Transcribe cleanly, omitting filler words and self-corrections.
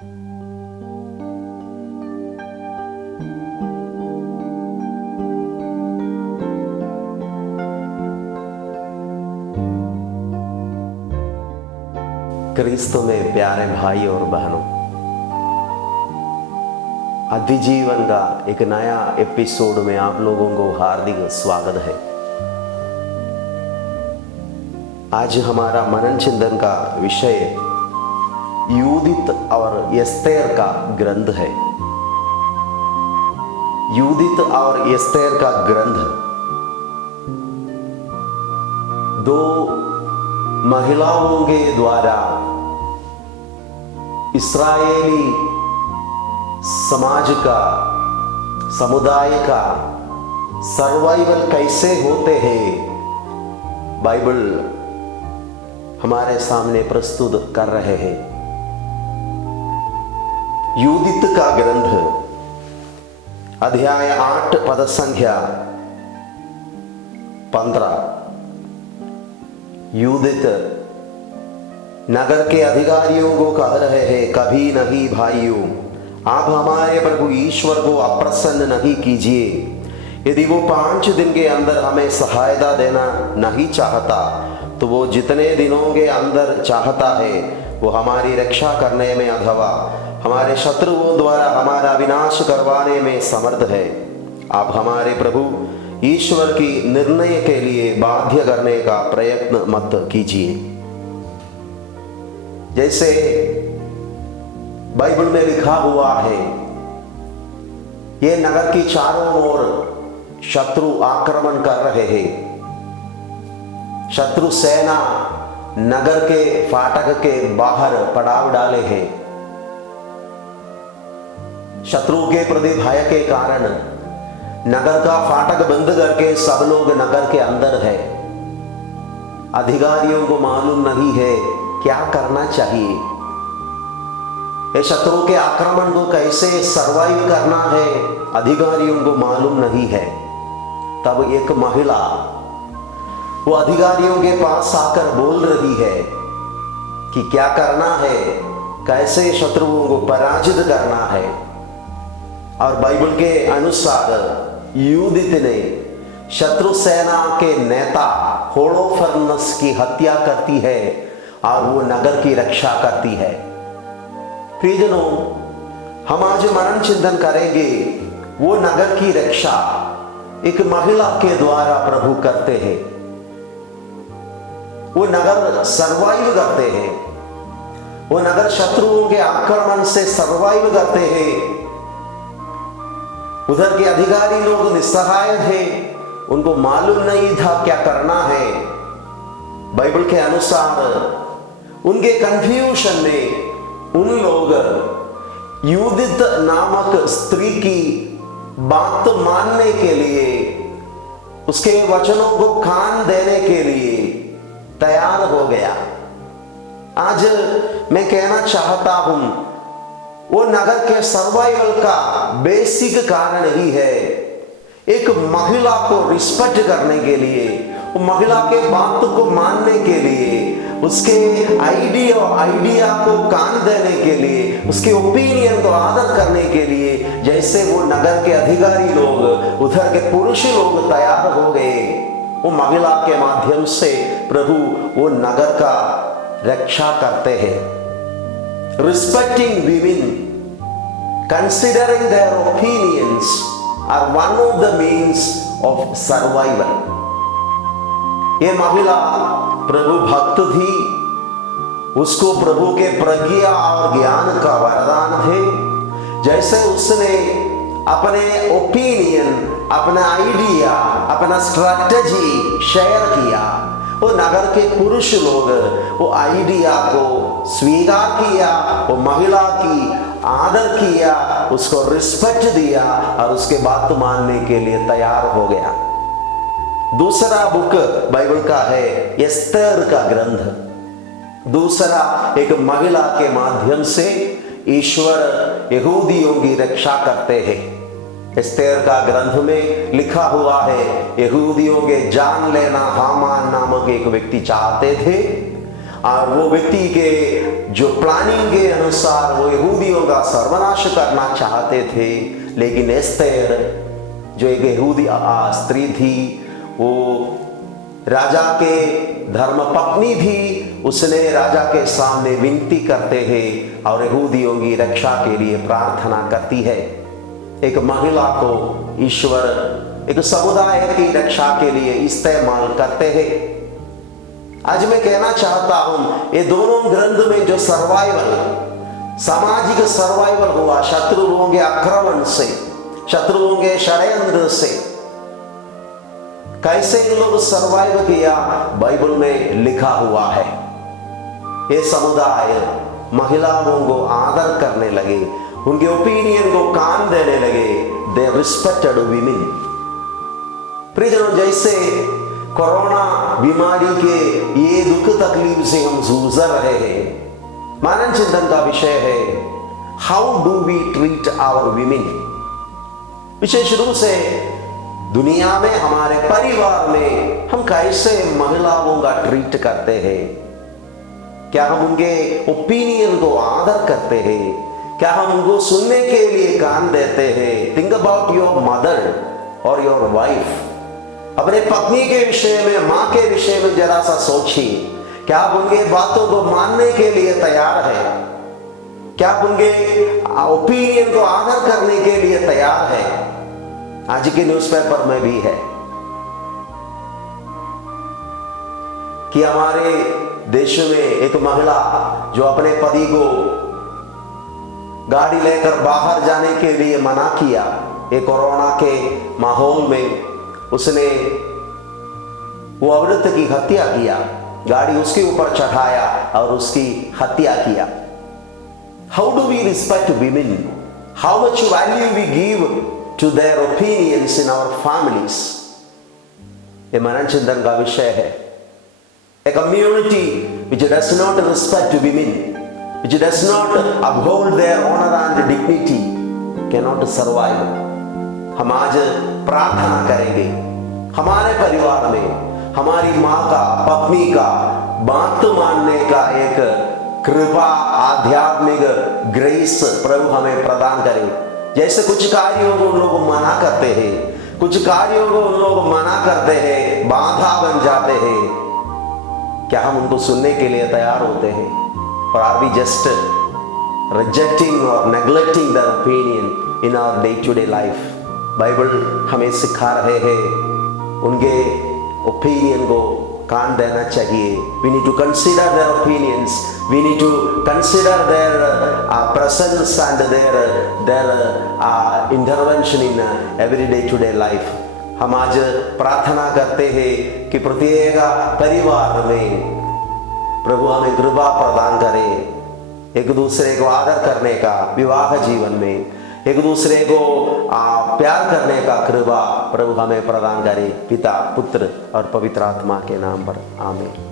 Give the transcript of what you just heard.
क्रिस्तु में प्यारे भाई और बहनों, अधिजीवन का एक नया एपिसोड में आप लोगों को हार्दिक स्वागत है। आज हमारा मनन चिंतन का विषय यूदित और एस्तेर का ग्रंथ है। यूदित और एस्तेर का ग्रंथ दो महिलाओं के द्वारा इस्राएली समाज का, समुदाय का सर्वाइवल कैसे होते हैं, बाइबल हमारे सामने प्रस्तुत कर रहे हैं। यूदित का ग्रंथ अध्याय 8 पद संख्या 15। यूदित नगर के अधिकारियों को कह रहे हैं, कभी नहीं भाइयों, आप हमारे प्रभु ईश्वर को अप्रसन्न नहीं कीजिए। यदि वो 5 दिन के अंदर हमें सहायता देना नहीं चाहता, तो वो जितने दिनों के अंदर चाहता है वो हमारी रक्षा करने में अथवा हमारे शत्रुओं द्वारा हमारा विनाश करवाने में समर्थ है। आप हमारे प्रभु ईश्वर की निर्णय के लिए बाध्य करने का प्रयत्न मत कीजिए। जैसे बाइबल में लिखा हुआ है, ये नगर की चारों ओर शत्रु आक्रमण कर रहे हैं। शत्रु सेना नगर के फाटक के बाहर पड़ाव डाले हैं। शत्रु के प्रति भय के कारण नगर का फाटक बंद करके सब लोग नगर के अंदर है। अधिकारियों को मालूम नहीं है क्या करना चाहिए, ये शत्रु के आक्रमण को कैसे सरवाइव करना है, अधिकारियों को मालूम नहीं है। तब एक महिला वो अधिकारियों के पास आकर बोल रही है कि क्या करना है, कैसे शत्रुओं को पराजित करना है। और बाइबल के अनुसार यूदित ने शत्रु सेना के नेता होलोफर्नस की हत्या करती है और वो नगर की रक्षा करती है। प्रियजनों, हम आज मनन चिंतन करेंगे, वो नगर की रक्षा एक महिला के द्वारा प्रभु करते हैं। वो नगर सरवाइव करते हैं, वो नगर शत्रुओं के आक्रमण से सरवाइव करते हैं। उधर के अधिकारी लोग निस्सहाय थे, उनको मालूम नहीं था क्या करना है। बाइबल के अनुसार उनके कंफ्यूजन में उन लोग यूदित नामक स्त्री की बात मानने के लिए, उसके वचनों को कान देने के लिए तैयार हो गया। आज मैं कहना चाहता हूं, वो नगर के सर्वाइवल का बेसिक कारण ही है एक महिला को रिस्पेक्ट करने के लिए, वो महिला के बात को मानने के लिए, उसके आइडिया को कान देने के लिए, उसके ओपिनियन को आदर करने के लिए। जैसे वो नगर के अधिकारी लोग, उधर के पुरुष लोग तैयार हो गए, वो महिला के माध्यम से प्रभु वो नगर का रक्षा करते हैं। Respecting women, considering their opinions are one of the means of survival। ये महिला प्रभु भक्त थी, उसको प्रभु के प्रज्ञा और ज्ञान का वरदान थे। जैसे उसने अपने ओपिनियन, अपना आइडिया, अपना स्ट्रैटेजी शेयर किया, वो नगर के पुरुष लोग वो आइडिया को स्वीकार किया, वो महिला की आदर किया, उसको रिस्पेक्ट दिया और उसके बात मानने के लिए तैयार हो गया। दूसरा बुक बाइबल का है एस्तेर का ग्रंथ। दूसरा एक महिला के माध्यम से ईश्वर यहूदियों की रक्षा करते हैं। एस्तेर का ग्रंथ में लिखा हुआ है, यहूदियों के जान लेना हामान नामक एक व्यक्ति चाहते थे और वो व्यक्ति के जो प्लानिंग के अनुसार वो यहूदियों का सर्वनाश करना चाहते थे, लेकिन एस्तेर जो एक यहूदी स्त्री थी, वो राजा के धर्म पत्नी थी, उसने राजा के सामने विनती करते हैं और यहूदियों की रक्षा के लिए प्रार्थना करती है। एक महिला को ईश्वर एक समुदाय की रक्षा के लिए इस्तेमाल करते हैं। आज मैं कहना चाहता हूं, ये दोनों ग्रंथ में जो सर्वाइवल, सामाजिक सर्वाइवल हुआ शत्रुओं के आक्रमण से, शत्रुओं के षड्यंत्र से, कैसे इन लोग सर्वाइव किया, बाइबल में लिखा हुआ है। ये समुदाय महिलाओं को आदर करने लगे, उनके ओपिनियन को कान देने लगे। दे रिस्पेक्टेड वीमेन। प्रियजनों, जैसे कोरोना बीमारी के ये दुख तकलीफ से हम जूझ रहे हैं, मानव चिंतन का विषय है how do we treat our women. विशेष रूप से दुनिया में, हमारे परिवार में हम कैसे महिलाओं का ट्रीट करते हैं? क्या हम उनके ओपिनियन को आदर करते हैं? क्या हम उनको सुनने के लिए कान देते हैं? थिंक अबाउट योर मदर और योर वाइफ। अपने पत्नी के विषय में, मां के विषय में जरा सा सोचिए। क्या आप उनके बातों को मानने के लिए तैयार हैं? क्या आप उनके ओपिनियन को आदर करने के लिए तैयार हैं? आज के न्यूज़पेपर में भी है कि हमारे देश में एक महिला जो अपने पति को गाड़ी लेकर बाहर जाने के लिए मना किया, एक कोरोना के माहौल में उसने वो औरत की हत्या किया, गाड़ी उसके ऊपर चढ़ाया और उसकी हत्या किया। How do we respect women? How much value we give to their opinions in our families? ये मनन चिंतन का विषय है। A community which does not respect women, which does not uphold their honor and dignity, cannot survive. हम आज प्रार्थना करेंगे हमारे परिवार में हमारी माँ का, पत्नी का बात मानने का एक कृपा, आध्यात्मिक ग्रेस प्रभु हमें प्रदान करे। जैसे कुछ कार्यों को उन लोग मना करते हैं, कुछ कार्यों को उन लोग मना करते हैं, बाधा बन जाते हैं, क्या हम उनको सुनने के लिए तैयार होते हैं? और आर वी जस्ट रिजेक्टिंग और neglecting their opinion in our day to day life? Bible हमें सिखा रहे हैं उनके ओपिनियन को कान देना चाहिए। We need to consider their opinions. We need to consider their presence and their intervention in everyday to day life. हम आज प्रार्थना करते हैं कि प्रत्येक परिवार में प्रभु हमें कृपा प्रदान करे, एक दूसरे को आदर करने का, विवाह जीवन में एक दूसरे को प्यार करने का कृपा प्रभु हमें प्रदान करे। पिता, पुत्र और पवित्र आत्मा के नाम पर आमीन।